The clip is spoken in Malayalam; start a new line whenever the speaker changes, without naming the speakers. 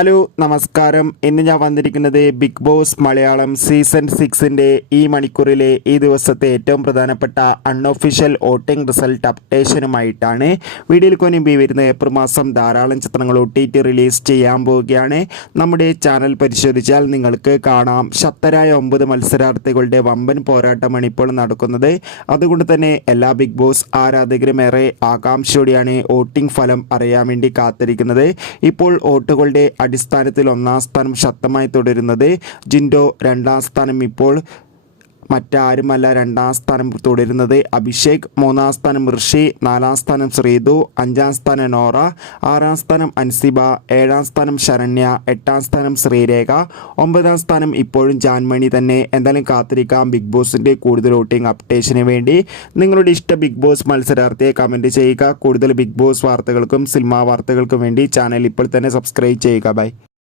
ഹലോ നമസ്കാരം. ഇന്ന് ഞാൻ വന്നിരിക്കുന്നത് ബിഗ് ബോസ് മലയാളം സീസൺ സിക്സിന്റെ ഈ മണിക്കൂറിലെ ഈ ദിവസത്തെ ഏറ്റവും പ്രധാനപ്പെട്ട അൺഒഫീഷ്യൽ വോട്ടിംഗ് റിസൾട്ട് അപ്ഡേഷനുമായിട്ടാണ് വീഡിയോയിൽ കൊനുമ്പി വരുന്ന ഏപ്രിൽ മാസം ധാരാളം ചിത്രങ്ങൾ ഒ ടി ടി റിലീസ് ചെയ്യാൻ പോവുകയാണ്. നമ്മുടെ ചാനൽ പരിശോധിച്ചാൽ നിങ്ങൾക്ക് കാണാം ശക്തരായ ഒമ്പത് മത്സരാർത്ഥികളുടെ വമ്പൻ പോരാട്ടമാണ് ഇപ്പോൾ നടക്കുന്നത്. അതുകൊണ്ട് തന്നെ എല്ലാ ബിഗ് ബോസ് ആരാധകരും ഏറെ ആകാംക്ഷയോടെയാണ് വോട്ടിംഗ് ഫലം അറിയാൻ വേണ്ടി കാത്തിരിക്കുന്നത്. ഇപ്പോൾ വോട്ടുകളുടെ അടിസ്ഥാനത്തിൽ ഒന്നാം സ്ഥാനം ശക്തമായി തുടരുന്നത് ജിൻഡോ രണ്ടാം സ്ഥാനം ഇപ്പോൾ മറ്റാരുമല്ല രണ്ടാം സ്ഥാനം തുടരുന്നത് അഭിഷേക് മൂന്നാം സ്ഥാനം ഋഷി നാലാം സ്ഥാനം ശ്രീതു അഞ്ചാം സ്ഥാനം നോറ ആറാം സ്ഥാനം അൻസിബ ഏഴാം സ്ഥാനം ശരണ്യ എട്ടാം സ്ഥാനം ശ്രീരേഖ ഒമ്പതാം സ്ഥാനം ഇപ്പോഴും ജാൻമണി തന്നെ. എന്തായാലും കാത്തിരിക്കാം ബിഗ് ബോസിന്റെ കൂടുതൽ വോട്ടിംഗ് അപ്ഡേഷന് വേണ്ടി. നിങ്ങളുടെ ഇഷ്ട ബിഗ് ബോസ് മത്സരാർത്ഥിയെ കമന്റ് ചെയ്യുക. കൂടുതൽ ബിഗ് ബോസ് വാർത്തകൾക്കും സിനിമാ വാർത്തകൾക്കും വേണ്ടി ചാനൽ ഇപ്പോൾ തന്നെ സബ്സ്ക്രൈബ് ചെയ്യുക. ബൈ